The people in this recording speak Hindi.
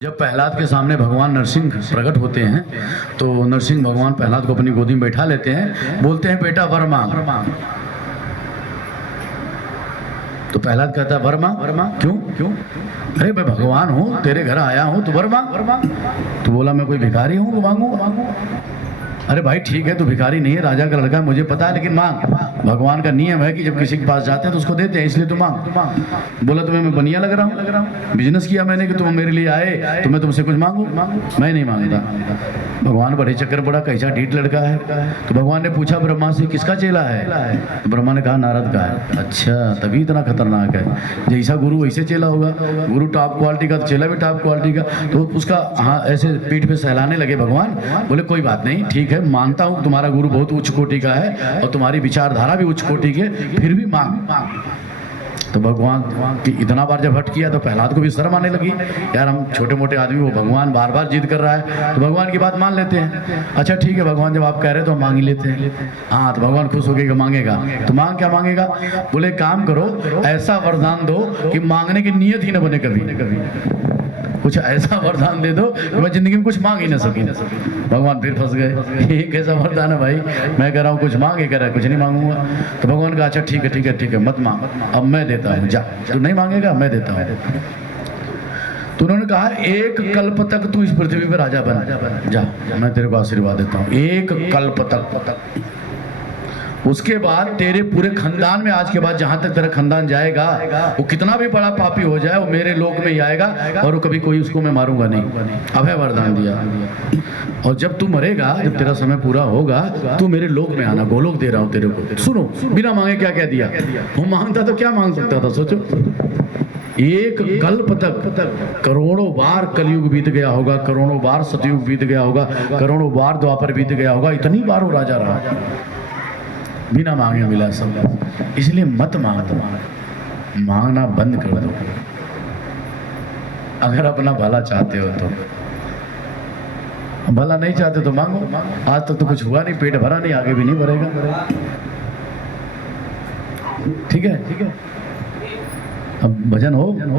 जब प्रहलाद के सामने भगवान नरसिंह प्रकट होते हैं तो नरसिंह भगवान प्रहलाद को अपनी गोदी में बैठा लेते हैं, बोलते हैं बेटा वर मांग। तो प्रहलाद कहता है वर मांग क्यों क्यों? अरे मैं भगवान हूँ, तेरे घर आया हूँ, तो वर मांग। तो बोला मैं कोई भिखारी हूँ वो मांगू? अरे भाई ठीक है, तो भिखारी नहीं है, राजा का लड़का है, मुझे पता है, लेकिन मांग। भगवान का नियम है कि जब किसी के पास जाते हैं तो उसको देते हैं, इसलिए तो मांग। बोला तुम्हें मैं बनिया लग रहा हूँ? बिजनेस किया मैंने कि तुम मेरे लिए आए तो मैं तुमसे कुछ मांगू? मैं नहीं मांगता। भगवान बड़े चक्कर पड़ा, कैसा ढीठ लड़का है। तो भगवान ने पूछा ब्रह्मा से किसका चेला है? तो ब्रह्मा ने कहा नारद का है। अच्छा, तभी इतना खतरनाक है, जैसा गुरु वैसे चेला होगा। गुरु टॉप क्वालिटी का तो चेला भी टॉप क्वालिटी का। तो उसका हाँ ऐसे पीठ पे सहलाने लगे भगवान। बोले कोई बात नहीं, ठीक है, मानता हूँ तुम्हारा गुरु बहुत उच्च कोटि का है और तुम्हारी विचारधारा भी उच्च कोटि की, फिर भी मांग। तो भगवान की इतना बार जब हट किया तो प्रहलाद को भी शर्म आने लगी, यार हम छोटे मोटे आदमी, वो भगवान बार बार जिद कर रहा है तो भगवान की बात मान लेते हैं। अच्छा ठीक है भगवान, जब आप कह रहे हो तो हम मांग ही लेते हैं। हाँ, तो भगवान खुश हो गए कि मांगेगा। तो मांग क्या मांगेगा? बोले काम करो, ऐसा वरदान दो कि मांगने की नीयत ही न बने कभी। कुछ ऐसा वरदान दे दो कि मैं जिंदगी में कुछ मांग ही ना सकूं। भगवान फिर फंस गए, ये कैसा वरदान है भाई? मैं कह रहा हूँ कुछ मांग, ये कह रहा है कुछ नहीं मांगूंगा। तो भगवान का अच्छा ठीक है मत मांग, अब मैं देता हूँ, जा। तू नहीं मांगेगा, मैं देता हूँ। तो उन्होंने कहा एक कल्प तक तू इस पृथ्वी पर राजा बन जा, मैं तेरे को आशीर्वाद देता हूँ, एक कल्प तक। उसके बाद तेरे पूरे खानदान में, आज के बाद जहां तक तेरा खानदान जाएगा, वो कितना भी बड़ा पापी हो जाए वो मेरे लोक में ही आएगा और वो कभी कोई उसको मैं मारूंगा नहीं। अभय वरदान दिया। और जब तू मरेगा, जब तेरा समय पूरा होगा, तू मेरे लोक में आना, गोलोक दे रहा हूं तेरे को। सुनो, बिना मांगे क्या कह दिया। वो मांगता तो क्या मांग सकता था, सोचो। एक कल्प तक, करोड़ों बार कलयुग बीत गया होगा, करोड़ों बार सतयुग बीत गया होगा, करोड़ों बार द्वापर बीत गया होगा, इतनी बार वो राजा रहा, बिना मांगे मिला सब। इसलिए मत मांगो, मांगना बंद कर दो अगर अपना भला चाहते हो तो। भला नहीं चाहते तो मांगो। आज तक तो कुछ हुआ नहीं, पेट भरा नहीं, आगे भी नहीं भरेगा। ठीक है, अब भजन हो।